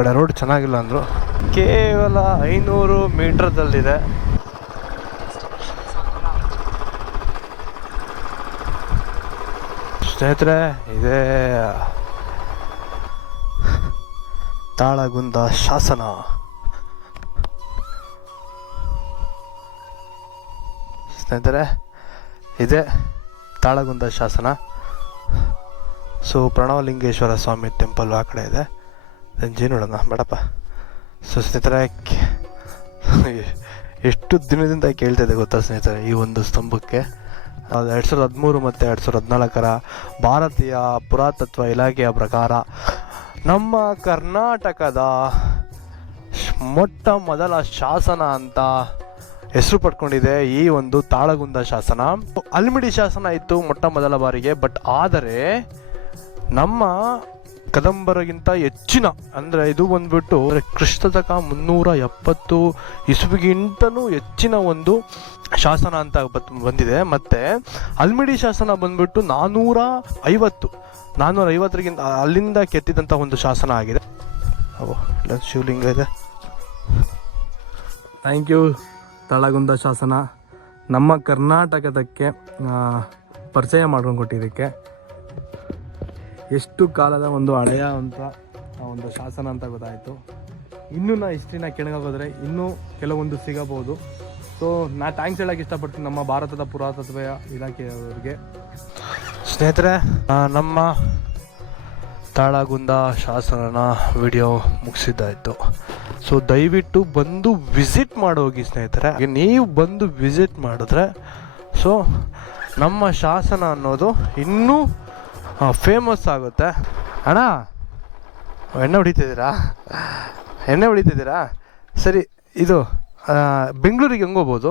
ಕಡೆ ರೋಡ್ ಚೆನ್ನಾಗಿಲ್ಲ ಅಂದರು. ಕೇವಲ 500 ಮೀಟ್ರದಲ್ಲಿದೆ. ಸ್ನೇಹಿತರೆ, ಇದೇ ತಾಳಗುಂದ ಶಾಸನ. ಸ್ನೇಹಿತರೆ, ಇದೇ ತಾಳಗುಂದ ಶಾಸನ. ಸೊ ಪ್ರಣವಲಿಂಗೇಶ್ವರ ಸ್ವಾಮಿ ಟೆಂಪಲ್ ಆ ಕಡೆ ಇದೆ. ಜಿ ನೋಡೋಣ ಬೇಡಪ್ಪ. ಸೊ ಸ್ನೇಹಿತರೆ, ಎಷ್ಟು ದಿನದಿಂದ ಕೇಳ್ತಾ ಇದೆ ಗೊತ್ತಾ ಸ್ನೇಹಿತರೆ, ಈ ಒಂದು ಸ್ತಂಭಕ್ಕೆ 2013 ಮತ್ತು 2014 ಭಾರತೀಯ ಪುರಾತತ್ವ ಇಲಾಖೆಯ ಪ್ರಕಾರ ನಮ್ಮ ಕರ್ನಾಟಕದ ಮೊಟ್ಟ ಮೊದಲ ಶಾಸನ ಅಂತ ಹೆಸರು ಪಡ್ಕೊಂಡಿದೆ ಈ ಒಂದು ತಾಳಗುಂದ ಶಾಸನ. ಅಲ್ಮಿಡಿ ಶಾಸನ ಇತ್ತು ಮೊಟ್ಟ ಮೊದಲ ಬಾರಿಗೆ, ಬಟ್ ಆದರೆ ನಮ್ಮ ಕದಂಬರಿಗಿಂತ ಹೆಚ್ಚಿನ, ಅಂದರೆ ಇದು ಬಂದ್ಬಿಟ್ಟು ಕ್ರಿಸ್ತಶಕ 370 ಇಸುವಿಗಿಂತನೂ ಹೆಚ್ಚಿನ ಒಂದು ಶಾಸನ ಅಂತ ಬಂದಿದೆ. ಮತ್ತು ಅಲ್ಮಿಡಿ ಶಾಸನ ಬಂದ್ಬಿಟ್ಟು 450ಗಿಂತ ಅಲ್ಲಿಂದ ಕೆತ್ತಿದಂಥ ಒಂದು ಶಾಸನ ಆಗಿದೆ. ಇಲ್ಲೊಂದು ಶಿವಲಿಂಗ ಇದೆ. ಥ್ಯಾಂಕ್ ಯು ತಾಳಗುಂದ ಶಾಸನ, ನಮ್ಮ ಕರ್ನಾಟಕದಕ್ಕೆ ಪರಿಚಯ ಮಾಡ್ಕೊಂಡು ಕೊಟ್ಟಿದ್ದಕ್ಕೆ. ಎಷ್ಟು ಕಾಲದ ಒಂದು ಹಳೆಯ ಅಂತ ಒಂದು ಶಾಸನ ಅಂತ ಗೊತ್ತಾಯಿತು. ಇನ್ನೂ ನಾ ಹಿಸ್ಟ್ರಿನ ಕೆಳಗೋದ್ರೆ ಇನ್ನೂ ಕೆಲವೊಂದು ಸಿಗಬಹುದು. ಸೊ ನಾ ಥ್ಯಾಂಕ್ಸ್ ಹೇಳೋಕ್ಕೆ ಇಷ್ಟಪಡ್ತೀನಿ ನಮ್ಮ ಭಾರತದ ಪುರಾತತ್ವ ಇಲಾಖೆಯವರಿಗೆ. ಸ್ನೇಹಿತರೆ, ನಮ್ಮ ತಾಳಗುಂದ ಶಾಸನ ವಿಡಿಯೋ ಮುಗಿಸಿದ್ದಾಯಿತು. ಸೊ ದಯವಿಟ್ಟು ಬಂದು ವಿಸಿಟ್ ಮಾಡೋಗಿ ಸ್ನೇಹಿತರೆ. ನೀವು ಬಂದು ವಿಸಿಟ್ ಮಾಡಿದ್ರೆ ಸೊ ನಮ್ಮ ಶಾಸನ ಅನ್ನೋದು ಇನ್ನೂ ಫೇಮಸ್ ಆಗುತ್ತೆ. ಅಣ್ಣ, ಎಣ್ಣೆ ಹೊಡಿತಿದ್ದೀರಾ? ಸರಿ, ಇದು ಬೆಂಗಳೂರಿಗೆ ಹೆಂಗೆ ಹೋಗ್ಬೋದು?